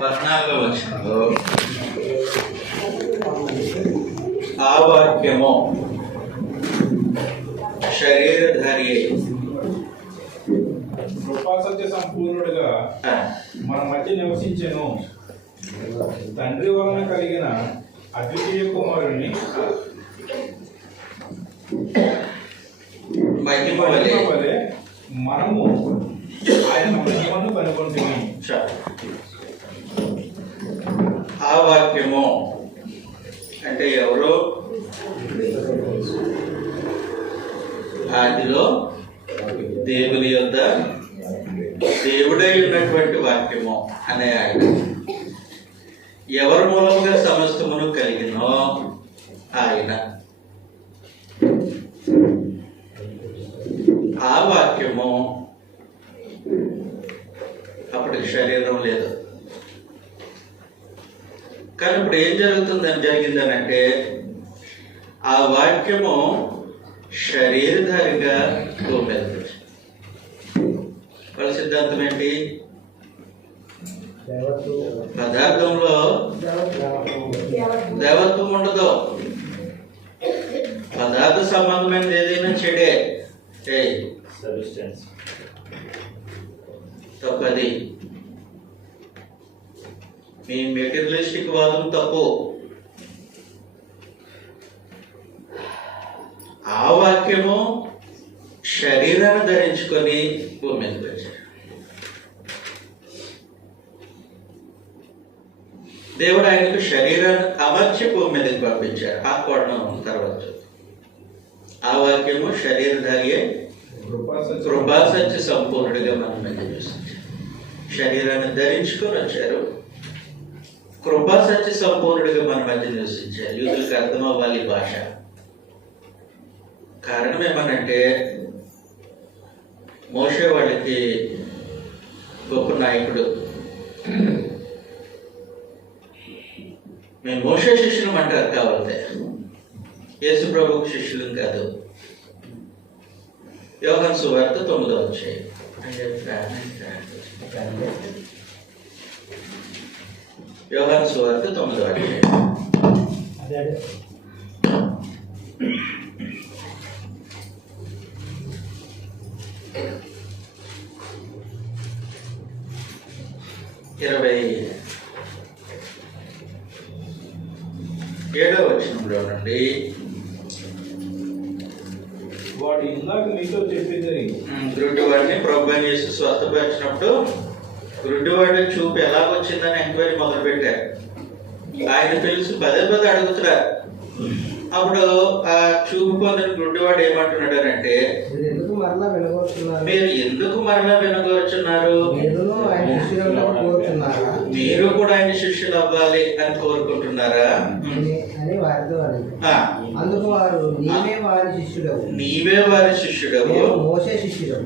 14వ వచనంలో ఆ వాక్యము శరీరధారి కృపాసత్య సంపూర్ణుడిగా మన మధ్య నివసించెను. తండ్రి వలన కలిగిన అద్వితీయ కుమారుని మహిమ వలె మనము ఆయన మహిమను కనుగొంటున్నాం. ఆ వాక్యము అంటే ఎవరు? ఆదిలో దేవుని యొద్ద దేవుడై ఉన్నటువంటి వాక్యము అనే ఆయన ఎవరి మూలంగా సమస్తమును కలిగినో ఆయన. ఆ వాక్యము అప్పటికి శరీరం లేదు. కానీ ఇప్పుడు ఏం జరిగిందనంటే ఆ వాక్యము శరీరధారిగా భూమి మీద వచ్చింది. వాళ్ళ సిద్ధాంతం ఏంటి? పదార్థంలో దేవత్వం ఉండదు. పదార్థ సంబంధమైనది ఏదైనా చెడే, తప్పది. మీ మెటీరియలిస్టిక్ వాదం తప్పు. ఆ వాక్యము శరీరాన్ని ధరించుకొని భూమి మీదకి వచ్చాడు. దేవుడు ఆయనకు శరీరాన్ని అమర్చి భూమి మీదకి పంపించాడు. ఆ కోణం తర్వాత ఆ వాక్యము శరీరధారి కృపాసత్య సంపూర్ణుడిగా మనం మధ్య చూస్తుంది. శరీరాన్ని ధరించుకొని వచ్చారు, కృపాసత్య సంపూర్ణుడిగా మన మధ్య నివసించారు. యూదులకు అర్థం అవ్వాలి భాష. కారణం ఏమనంటే మోషే వాళ్ళకి గొప్ప నాయకుడు. మేము మోషే శిష్యులం అంటారు కావాలంటే, యేసు ప్రభువుకు శిష్యులం కాదు. యోహాను సువార్త 9వ అధ్యాయం. యోహాను సువార్త 9వ అధ్యాయం. 27వ వచనంలో నుండి వాడు ఇందాక మీతో చెప్పింది, గురుడివాడిని ప్రభువు యేసు స్వస్థపరిచినప్పుడు గురుడివాడి చూపు ఎలాగొచ్చిందని ఎంక్వైరీ మొదలు పెట్టారు. ఆయన పిలిచి పదే అడుగుతున్నారు. అప్పుడు ఆ చూపు పొందిన గుడ్డివాడు ఏమంటున్నాడు అంటే, మీరు ఎందుకు మరలా వినగోరుచున్నారు? మీరు కూడా ఆయన శిష్యులు అవ్వాలి అని కోరుకుంటున్నారా అని వారితో అందుకు వారు నీవే వారి శిష్యుడవు, మోషే శిష్యుడు.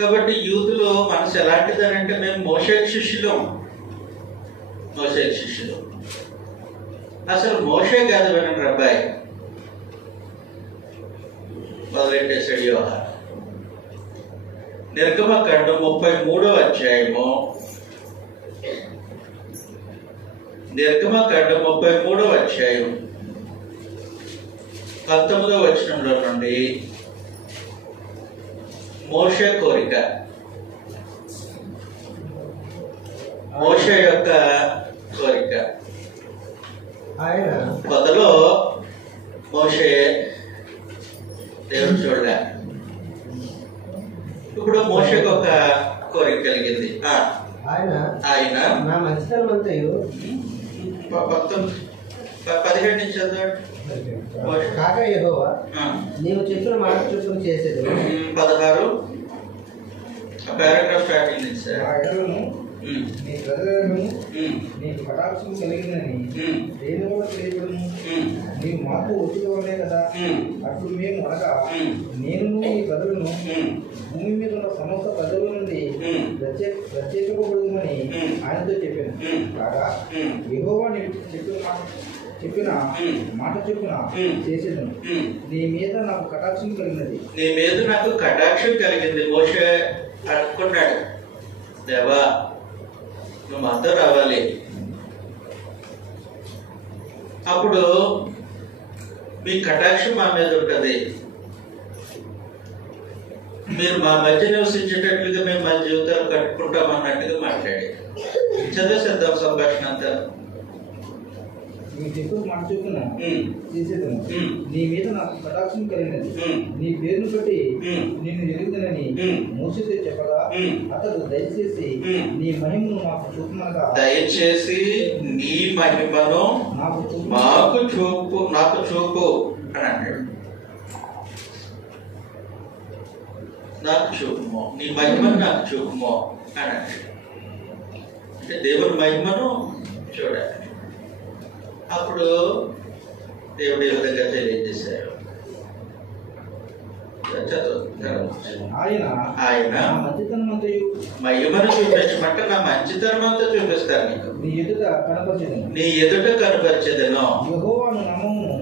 కాబట్టి యూదులో మనసు ఎలాంటిదనంటే మేము మోషే శిష్యులం. అసలు మోషే కాదు వినండి అబ్బాయి, మొదలెట్టేశాడు యోహాను. నిర్గమకాండం 33వ అధ్యాయము. నిర్గమకాండం 33వ అధ్యాయం 19వ వచనంలో నుండి మోషే కోరిక, మోషే యొక్క కోరిక. మొదలో మోషే దేవుడు చూడలే. ఇప్పుడు మోషేకి ఒక కోరిక కలిగింది. ఆయన నా మంచితనం అంతయు 17 నుంచి చదవండి. కాక యెహోవా నీవు చెప్పిన మాట చొప్పున చేసేది. 16 పారాగ్రాఫ్ స్టార్టింగ్ నుంచి సార్. నీ ప్రజలను నీకు కటాక్షం కలిగిందని నేను కూడా తెలియబడును. నీ మాకు వచ్చేవాడే కదా. అప్పుడు మేము అనగా నేను నీ ప్రజలను భూమి మీద ఉన్న సమస్త ప్రజల నుండి ప్రత్యేకపడమని ఆయనతో చెప్పాను. కాగా యెహోవా చెప్పిన మాట చొప్పున చేసేదను. నీ మీద నాకు కటాక్షం కలిగినది. నీ మీద నాకు కటాక్షం కలిగింది. మోషే అనుకున్నాడు, దేవా నువ్వు మాతో రావాలి. అప్పుడు మీ కటాక్షం మా మీద ఉంటుంది. మీరు మా మధ్య నివసించేటట్లుగా మేము మా జీవితాలు కట్టుకుంటాం అన్నట్టుగా మాట్లాడి చదివేసేద్దాం సంభాషణ అంతా. నీ చెప్పు మాట చొప్పున చేసేదను. నీ మీద నాకు కటాక్షం కలిగినది. నీ పేరును బట్టి నిన్ను ఎరుగుదనని మోసతో చెప్పగా అతడు దయచేసి నీ మహిమను మాకు చూపునగా దయచేసి నీ మహిమను నాకు చూపు అని అన్నాడు. నాకు చూపుమో, నీ మహిమను నాకు చూపుమో అని అన్నాడు. అంటే దేవుని మహిమను చూడాలి. అప్పుడు దేవుడు ఈ విధంగా తెలియజేశారు. ఆయన మహిమను చూపించమంటే నా మంచితనం అంతా చూపిస్తాను నీకు. నీ ఎదుట కనపరిచెదను. యెహోవా నామమును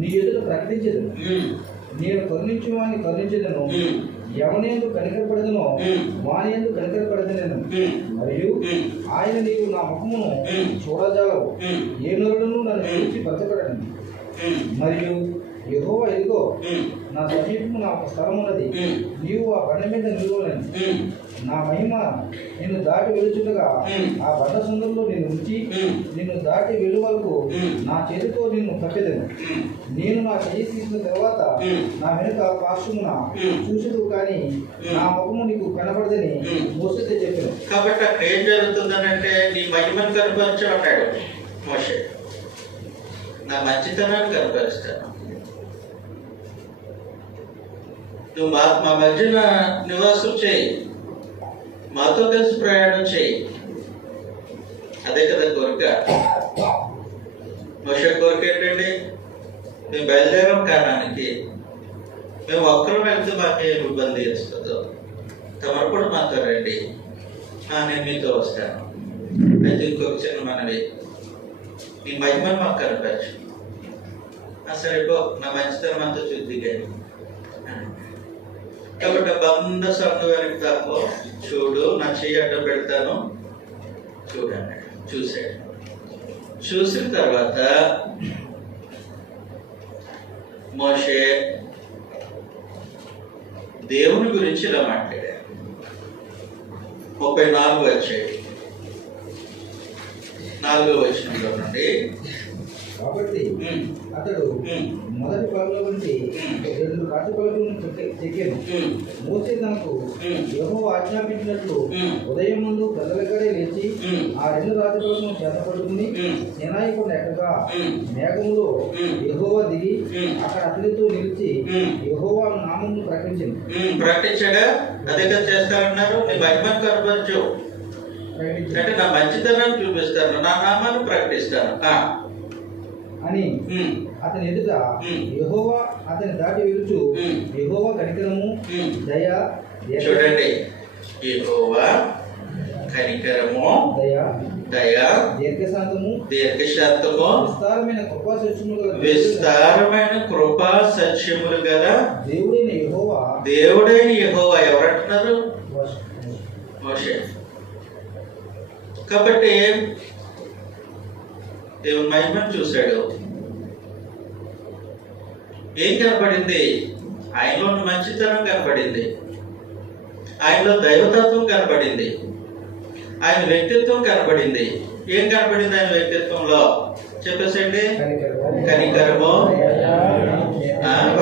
నీ ఎదుట ప్రకటించెదను. నేను కరుణించు వాని కరుణించెదను. ఎవనేందు కనికరపడదనో వాని యందు కనికరపడదనను. మరియు ఆయన నీవు నా ముఖమును చూడజాలవు. ఏ నరులను నన్ను చూసి బతకడను. మరియు యెహోవా ఇదిగో నా సమీపము నా ఒక స్థలం ఉన్నది. నీవు ఆ బండ మీద నిలువలేను. నా మహిమ నిన్ను దాటి వెలుచుండగా ఆ బండ సుందరంలో నేను ఉంచి నిన్ను దాటి వెలు వరకు నా చేతితో నిన్ను కట్టెదను. నేను నా చేయి తీసిన తర్వాత నా వెనుక పార్శ్వమున చూసుడు కానీ నా ముఖము నీకు కనబడదని మోసే చెప్పాను. కాబట్టి అక్కడ ఏం జరుగుతుందనంటే నీ మహిమను కనపరచు అన్నాడు మోషే. నా మంచితనాన్ని కనపరుస్తాను. నువ్వు మా మధ్యన నివాసం చేయి, మాతో కలిసి ప్రయాణం చేయి. అదే కదా కోరిక. మోషే కోరిక ఏంటండి? మేము బయలుదేరాం కానానికి. మేము ఒక్కరం వెళ్తే మాకేం ఇబ్బంది వేస్తుందో, తమరు కూడా మాతో రండి. నేను మీతో వస్తాను. అయితే ఇంకొక చిన్న మనవి, నీ మహిమను మాకు కనపరచు. సరే పో, నా మంచితనం అంతా చూద్ది కానీ. కాబట్టి బంద సందు వెనక్కి తప్పో చూడు, నా చెయ్యి అడ్డం పెడతాను చూడండి. చూశాడు. చూసిన తర్వాత మోషే దేవుని గురించి ఇలా మాట్లాడాడు. 34 వచ్చాడు. 4వ వచనంలో నుండి కాబట్టి అతడు మొదటి పలుకుల వంటి 2 రాతి పలుకులను చెక్కాను. మోసే తనకు యెహోవా ఆజ్ఞాపించినట్లు ఉదయం ముందు గల్లలకడే లేచి ఆ 2 రాతి పలుకులను చేతపడుకుని సినాయి కొండ ఎక్కగా మేఘములో యెహోవా దిగి అక్కడ అతనితో నిలిచి యెహోవా నామమును ప్రకటించాడా? అదే కదా చేస్తారన్నారు. నీ మహిమను కనపరచు అంటే నా మంచితనాన్ని చూపిస్తాను, నా నామాన్ని ప్రకటిస్తాను అని అతని ఎదుట యెహోవా అతని దాటి వెలుచు యెహోవా కనికరము దయ. చూడండి, యెహోవా కనికరము దయ దీర్ఘశాంతము విస్తారమైన కృపా సత్యములు గల దేవుడైన యెహోవా ఎవరంటున్నారు? మోషే. కాబట్టి దేవుని మహిమను చూశాడు. ఏం కనపడింది? ఆయనలో మంచితనం కనపడింది, ఆయనలో దైవతత్వం కనపడింది, ఆయన వ్యక్తిత్వం కనపడింది. ఏం కనపడింది ఆయన వ్యక్తిత్వంలో? చెప్పేసండి. కనికరము.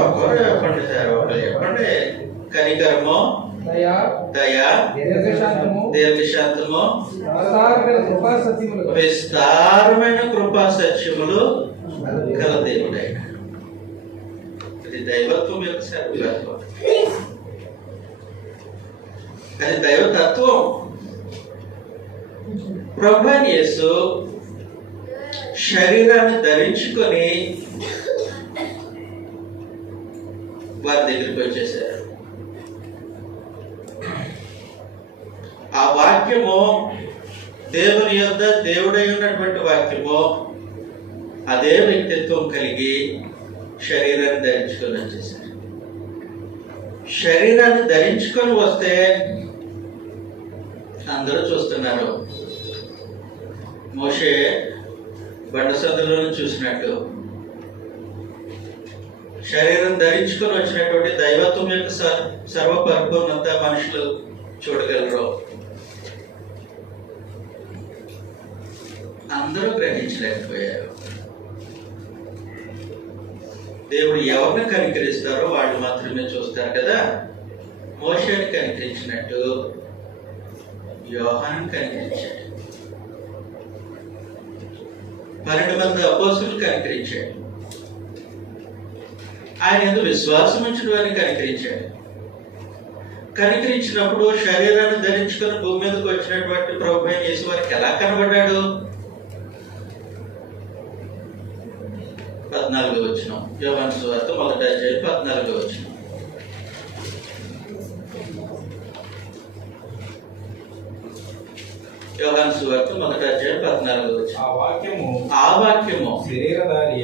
ఒక్కరు చెప్పండి సార్, ఒకరు చెప్పండి. కనికరము, దయ, దీర్ఘశాంతము, విస్తారమైన కృపా సత్యములు గల దేవుడైన. ఇది దైవత్వం యొక్క సర్వత్వం, అది దైవతత్వం. ప్రభువైన యేసు శరీరాన్ని ధరించుకొని వారి దగ్గరికి వచ్చేసారు. ఆ వాక్యము దేవుని యొద్ద దేవుడై ఉన్నటువంటి వాక్యము అదే వ్యక్తిత్వం కలిగి శరీరాన్ని ధరించుకొని వచ్చేసారు. శరీరాన్ని ధరించుకొని వస్తే అందరూ చూస్తున్నారు. మోషే బండసందులో చూసినట్టు శరీరం ధరించుకొని వచ్చినటువంటి దైవత్వం యొక్క సర్వ పరిపూర్ణత మనుషులు చూడగలరు. అందరూ గ్రహించలేకపోయారు. దేవుడు ఎవరిని కనికరిస్తారో వాళ్ళు మాత్రమే చూస్తారు కదా. మోషేని కనికరించినట్టు యోహాను కనికరించాడు. 12 మంది అపోస్తులు కనికరించాడు. ఆయన ఎందుకు విశ్వాసం ఉంచిన వారిని కనికరించాడు. కనికరించినప్పుడు శరీరాన్ని ధరించుకొని భూమి మీదకి వచ్చినటువంటి ప్రభు అయిన యేసు వారికి ఎలా కనబడ్డాడు? 14వ వచనం, యోహాను సువార్త 1వ అధ్యాయం 14వ వచనం. యోహాను సువార్త 1వ అధ్యాయం 14వ వచనం. ఆ వాక్యము శరీరధారి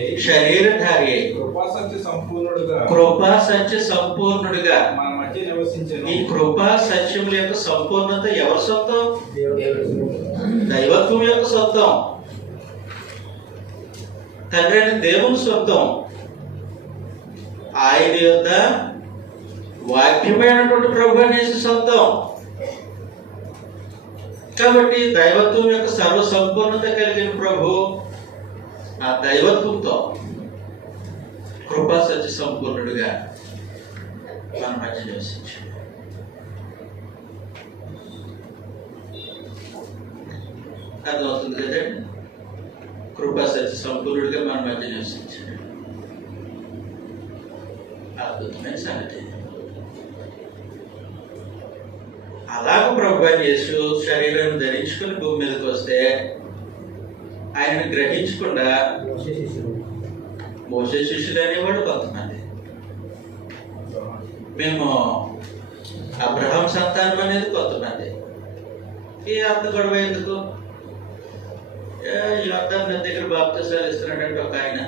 అయి కృపా సత్య సంపూర్ణుడుగా ఈ కృపా సత్యముల యొక్క సంపూర్ణత ఎవరి సొంతం? దైవత్వం యొక్క సొంతం, తండ్రి అయిన దేవుని సొంతం. ఆయన యొక్క వాక్యమైనటువంటి ప్రభు అనేసి సొంతం. కాబట్టి దైవత్వం యొక్క సర్వ సంపూర్ణత కలిగిన ప్రభు ఆ దైవత్వంతో కృపా సత్య సంపూర్ణుడుగా మన మధ్య నివసించాడు. అర్థమవుతుంది కదండి? కృపా సత్య సంపూర్ణుడిగా మన మధ్య నివసించాడు. అద్భుతమైన సంగతి. అలాగ ప్రభు యేసు శరీరాన్ని ధరించుకుని భూమి మీదకి వస్తే ఆయనను గ్రహించకుండా మోసే శిష్యులు అనేవాడు కొంతమంది. మేము అబ్రహాం సంతానం అనేది కొంతమంది. ఈ అంత గొడవ ఎందుకు? యోర్దాను నది దగ్గర బాప్తిసాలు ఇస్తున్నాడంటే ఒక ఆయన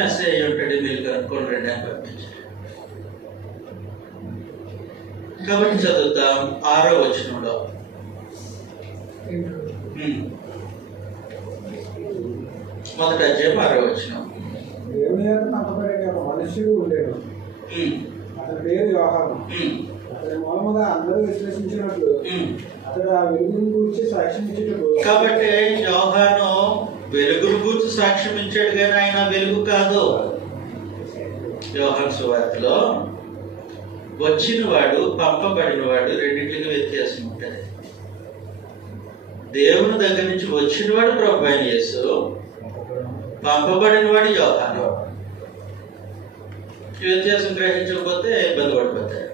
మెసేజ్ అయ్యి ఉంటాడు, మీరు కనుక్కోండి రండి అని పంపించారు. కాబట్టి చదువుతాం 6వ వచనంలో. మొదటి అధ్యాయం 6వ వచనం. దేవుని యొక్క పంపబడిన ఒక మనుష్యుడు ఉండేడు, అతని పేరు యోహాను. అతని మూలముగా అందరూ విశ్లేషించినట్లు అతడు ఆ వెలుగును గురించి సాక్ష్యం ఇచ్చేటప్పుడు. కాబట్టి యోహాను వెలుగును గురించి సాక్ష్యం ఇచ్చాడు, కానీ ఆయన వెలుగు కాదు. యోహాను సువార్తలో వచ్చిన వాడు పంపబడిన వాడు రెండింటికి వ్యత్యాసం ఉంటుంది. దేవుని దగ్గర నుంచి వచ్చినవాడు ప్రభు అయిన యేసు, పంపబడిన వాడు యోహాను. ఈ వ్యత్యాసం గ్రహించకపోతే ఇబ్బంది పడిపోతాడు.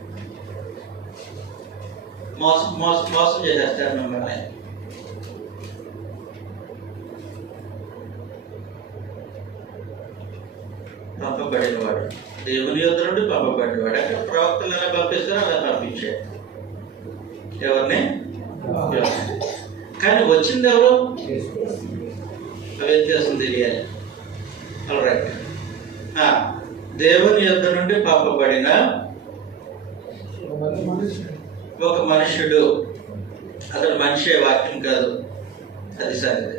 మోసం చేసేస్తారు మిమ్మల్ని. పంపబడినవాడు దేవుని యొద్ద నుండి పంపబడినవాడు. అక్కడ ప్రవక్తలు ఎలా పంపిస్తారో అలా పంపించాడు. ఎవరిని? కానీ వచ్చింది ఎవరు? వ్యత్యాసం తెలియాలి. ఆల్రైట్. దేవుని యొద్ద నుండి పంపబడిన ఒక మనుష్యుడు. అతను మనిషే, వాక్యం కాదు, అది సంగతి.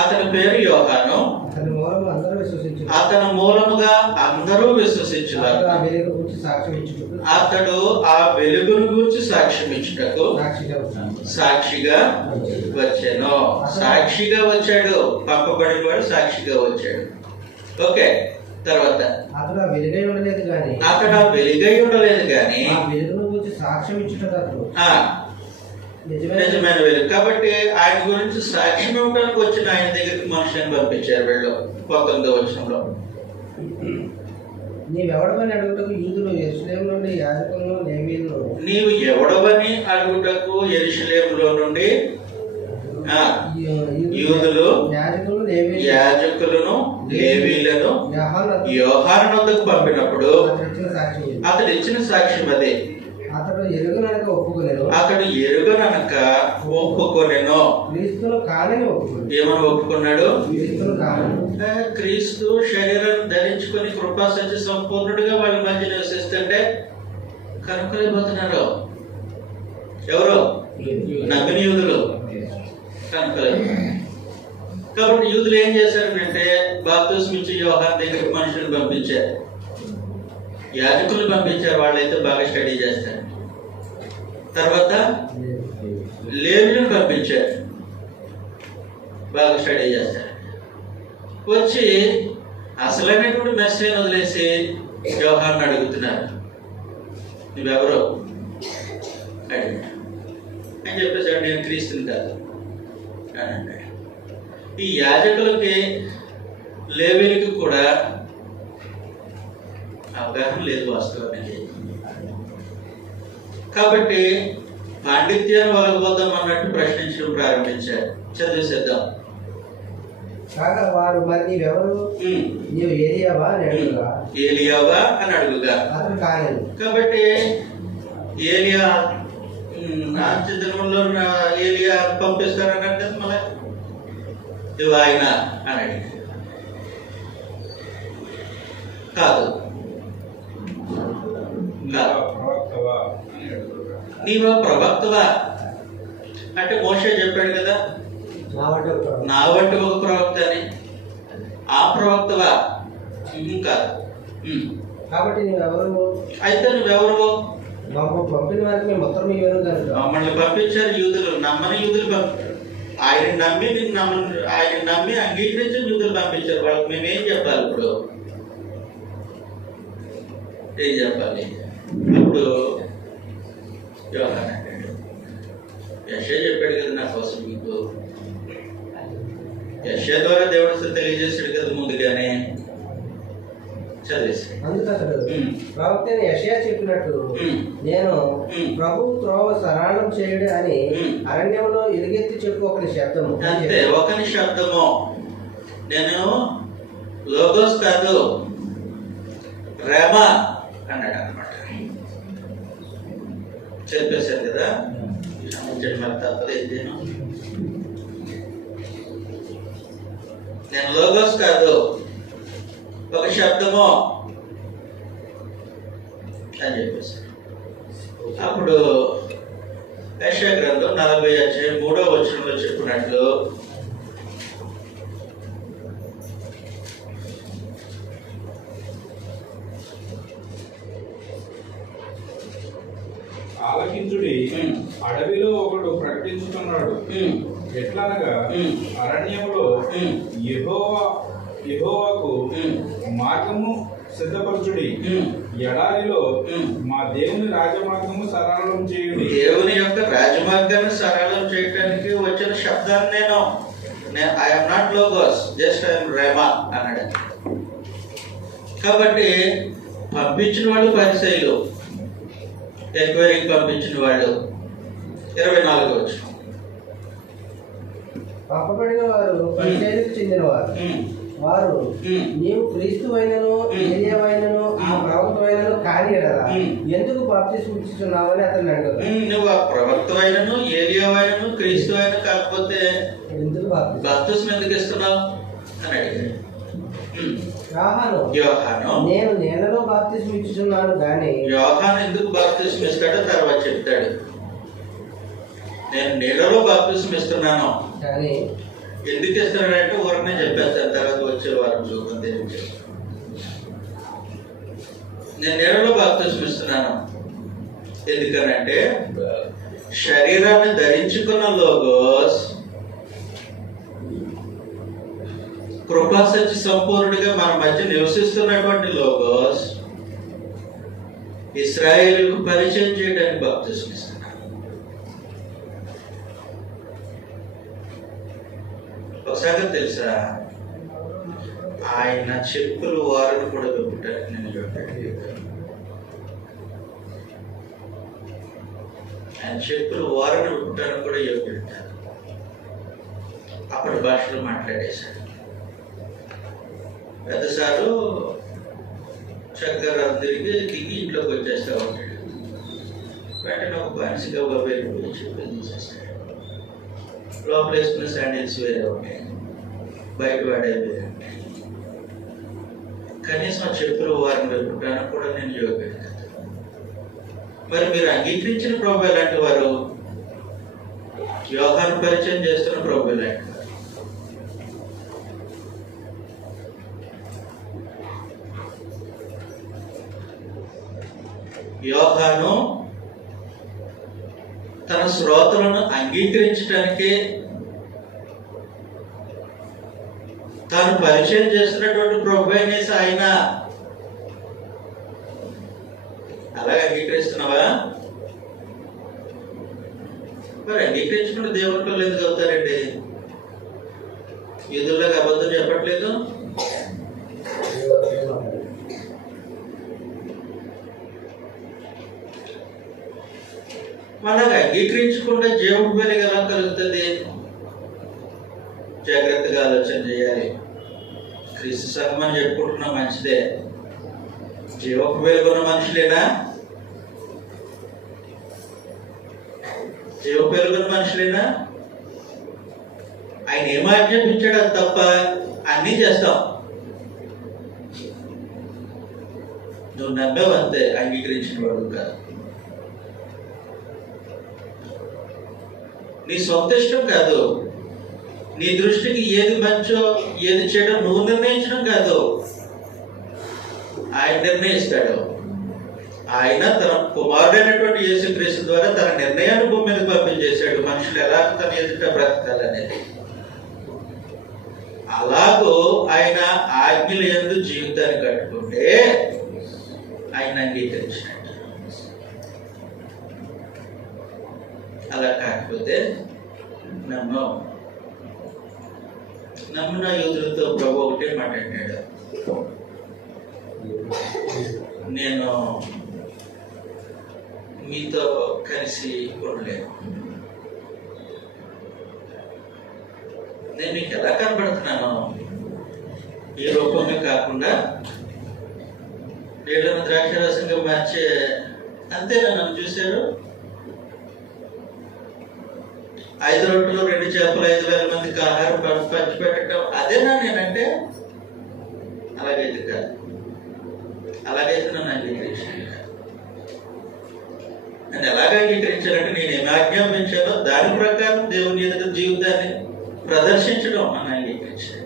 అతని పేరు యోహాను. అతని మూలముగా అందరూ విశ్వసించున్నారు. అతడు ఆ వెలుగును గురించి సాక్ష్యం ఇచ్చుటకు సాక్షిగా వచ్చాను. సాక్షిగా వచ్చాడు. పంపబడిన వాడు సాక్షిగా వచ్చాడు. ఓకే. తర్వాత అతడు ఆ వెలుగై ఉండలేదు కానీ నిజమైన వెలుగు. కాబట్టి ఆయన గురించి సాక్ష్యం ఇవ్వడానికి వచ్చిన ఆయన దగ్గరికి మనుషులను పంపించారు వీళ్ళు 19వ వచనంలో. నీవు ఎవడవని అడుగుటకు యెరూషలేములో నుండి యూదులు యాజకులను లేవీలను యోహాను వద్దకు పంపినప్పుడు అతడు ఇచ్చిన సాక్ష్యం అదే. అతడు ఎరుగనక ఒప్పుకొనెను. అతడు ఎరుగనక ఒప్పుకొనెను. క్రీస్తును కానని ఒప్పుకొనెను. ఏమని ఒప్పుకున్నాడు? క్రీస్తును కానని. క్రీస్తు శరీరాన్ని ధరించుకొని కృపా సత్య సంపూర్ణుడిగా వాళ్ళ మధ్య నివసిస్తుంటే కనుకలేకపోతున్నారు. ఎవరు? నమ్మిన యూదులు కనుకలేదు. కాబట్టి యూదులు ఏం చేశారంటే బాప్తిస్మం ఇచ్చే యోహాను దగ్గరికి మనుషులు పంపించారు, యాజకులు పంపించారు. వాళ్ళైతే బాగా స్టడీ చేస్తారు. తర్వాత లేవీయులను పంపించారు, బాగా స్టడీ చేస్తారు. వచ్చి అసలైనటువంటి మెసేజ్ వదిలేసి యోహాన్ని అడుగుతున్నారు, నువ్వెవరో అడిగాడు. అని చెప్పేసాడు, నేను క్రీస్తుని కాదు అని అన్నాడు. ఈ యాజకులకి లేవీయులకి కూడా అవగాహన లేదు వాస్తవానికి. కాబట్టి పాండిత్యాన్ని వలకపోదాం అన్నట్టు ప్రశ్నించడం ప్రారంభించారు. చదివేసేద్దాం. కాగా వారు మరి నీవెవరు, నీవు ఏలియావా అని అడుగుగా, ఏలియావా అని అడుగుగా అతడు కాలేదు. కాబట్టి ఏలియా దినంలో ఏలియా పంపిస్తారన్నట్టు మళ్ళీ నువ్వు ఆయన అని అడిగాడు. కాదు, నీవు ప్రవక్తవా అంటే మోషే చెప్పాడు కదా, నా వంటి ఒక ప్రవక్త అని. ఆ ప్రవక్తవా? కాదు. కాబట్టి నువ్వెవరు? అయితే నువ్వెవరు? పంపిన వారికి మేము మొత్తం మమ్మల్ని పంపించారు యూదులు, నమ్మని యూదులు ఆయన నమ్మి ఆయన నమ్మి అంగీకరించి యూదులు పంపించారు. వాళ్ళకి మేమేం చెప్పాలి? ఇప్పుడు ఏం చెప్పాలి? అప్పుడు యోహాను అంటాడు, యెషయా చెప్పాడు కదా నా కోసం మీకు. యెషయా ద్వారా దేవుడు తెలియజేశాడు కదా ముందుగానే. అందుకతడు ప్రవక్త యెషయా చెప్పినట్టు నేను ప్రభు త్రోవ సరళం చేయుడు అని అరణ్యంలో ఎలుగెత్తి చెప్పు ఒకని శబ్దము. అంతే, ఒకని శబ్దము. నేను లోగోస్ కాదు రేమా అన్నాడు అనమాట. చెప్పేశారు కదా, మరి తప్పలేదు. నేను లోగోస్ కాదు, ఒక శబ్దము అని చెప్పేసి. అప్పుడు యెషయా గ్రంథం 40:3 చెప్పినట్లు ఆలకించుడి, అడవిలో ఒకడు ప్రకటించుతున్నాడు. ఎట్లనగా అరణ్యంలో యెహోవాకు మార్గము సిద్ధపరచుడి, ఎడారిలో మా దేవుని రాజమార్గము సరళం చేయుడి. దేవుని యొక్క రాజమార్గాన్ని సరళం చేయడానికి వచ్చిన శబ్దాన్ని నేను I'm not logos, just I'm rhema అన్నాడు. కాబట్టి పంపించిన వాళ్ళు పరిసయ్యులు, ఎంక్వైరీకి పంపించిన వాళ్ళు 24 వచ్చి పంపబడిన వారు పరిసయ్యులకు చెందిన వారు నీవు క్రీస్తువైనను ఏలియావైనను ఆ ప్రవక్తవైనను కాని ఎడలా ఎందుకు బాప్తిస్మం ఇచ్చుచున్నావని అతన్ని అడుగుతారు. నువ్వు ఆ ప్రవక్తవైనను ఏలియావైనను క్రీస్తువైన కాకపోతే ఎందుకు బాప్తిస్మం ఎందుకు ఇస్తున్నావు అని అడిగాడు. యోహాను నేను నేలలో బాప్తిస్మం ఇచ్చుచున్నాను కానీ. యోహాను ఎందుకు బాప్తిస్మం ఇస్తాడో తర్వాత చెప్తాడు. నేను నీళ్ళలో బాప్తిస్మం ఇస్తున్నాను కానీ ఎందుకు ఇస్తున్నాడంటే ఊరనే చెప్పేస్తాను, తర్వాత వచ్చే వారం చూద్దాం. నేను నీళ్ళలో బాప్తిస్మం ఇస్తున్నాను ఎందుకనంటే శరీరాన్ని ధరించుకున్న లోగోస్ కృపాసత్య సంపూర్ణుడిగా మన మధ్య నివసిస్తున్నటువంటి లోగోస్ ఇశ్రాయేలుకు పరిచయం చేయడానికి బాప్తిస్మం ఇస్తున్నాను. ఒకసారి తెలుసా, ఆయన చెప్పులు వారిని కూడా పెట్టుకుంటారు. నేను ఆయన చెప్పులు వారిని పెట్టుకుంటాను కూడా పెడతారు. అప్పటి భాషలో మాట్లాడేశాడు. పెద్దసారు చక్కగా తిరిగి దిగి ఇంట్లోకి వచ్చేస్తా ఉంటాడు. వెంటనే ఒక బానిసగా వెళ్ళిపోయి చూపించేస్తాడు. లోపల వేసుకున్న శాండిల్స్ వేరే ఉంటాయి, బయట వాడే వేరే ఉంటాయి. కనీసం ఆ చెప్పులు వారిని వెళ్ళడానికి కూడా నేను యోగ్యుడు కదా. మరి మీరు అంగీకరించిన ప్రభు ఎలాంటి వారు? యోహాను పరిచయం చేస్తున్న ప్రభు ఎలాంటి వారు? యోహాను తన శ్రోతలను అంగీకరించడానికి తాను పరిచయం చేస్తున్నటువంటి ప్రభు అనేసి ఆయన. అలాగే అంగీకరిస్తున్నావా? మరి అంగీకరించుకుంటే దేవుని పిల్లలు ఎందుకు అవుతారండి? యూదుల్లాగా అబద్ధం చెప్పట్లేదు. అలాగే అంగీకరించకుండా జీవపు వెలుగు ఎలా కలుగుతుంది? జాగ్రత్తగా ఆలోచన చేయాలి. క్రీస్తు సంఘం అని చెప్పుకుంటున్నా మంచిదే. జీవపు వెలుగున్న మనుషులేనా? జీవపు వెలుగున్న మనుషులేనా? ఆయన ఏం ఆజ్ఞాపించాడు అది తప్ప అన్నీ చేస్తాం. నువ్వు నమ్మేవంతే, అంగీకరించిన వాడు కాదు. నీ సొంత ఇష్టం కాదు, నీ దృష్టికి ఏది మంచో ఏది చెడో నువ్వు నిర్ణయించడం కాదు, ఆయన నిర్ణయిస్తాడు. ఆయన తన కుమారుడైనటువంటి యేసుక్రీస్తు ద్వారా తన నిర్ణయాన్ని భూమి మీద పంపించేశాడు, మనుషులు ఎలా తన ఎదుట బ్రతకాలనేది. అలాగూ ఆయన ఆజ్ఞలు యందు జీవితాన్ని కట్టుకుంటే ఆయన అంగీకరించినట్టు. అలా కాకపోతే నమ్మిన యూదులతో ప్రభు ఒకటే మాట అన్నాడు, నేను మీతో కలిసి ఉండలేను. నేను మీకు ఎలా కనబడుతున్నాను? ఈ రూపంగా కాకుండా నీళ్ళను ద్రాక్షరసంగా మార్చే అంతేనా నన్ను చూశారు? 5 రొట్టెలు 2 చేపలు 5,000 మందికి ఆహారం పంచిపెట్టడం అదేనా నేనంటే? అలాగైతే కాదు. అలాగైతే నన్ను అంగీకరించాను. నన్ను ఎలాగ అంగీకరించాలంటే నేను ఏమి ఆజ్ఞాపించానో దాని ప్రకారం దేవుని ఎదుట జీవితాన్ని ప్రదర్శించడం నన్ను అంగీకరించాను.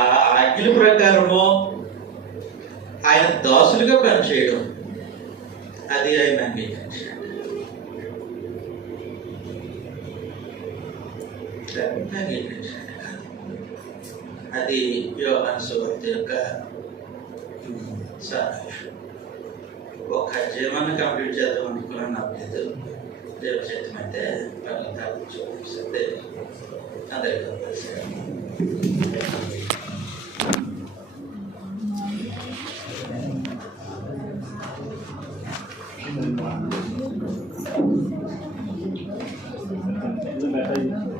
ఆ ఆజ్ఞల ప్రకారము ఆయన దాసులుగా పనిచేయడం అది ఆయన అంగీకరించాడు. అది యోహాను సువార్త యొక్క సారాంశం. ఒక అధ్యాయాన్ని కంప్లీట్ చేద్దాం అనుకున్నాను, నాకు దేవుడు చేతమైతే చూపిస్తే అందరికీ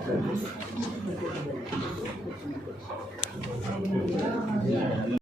Thank you.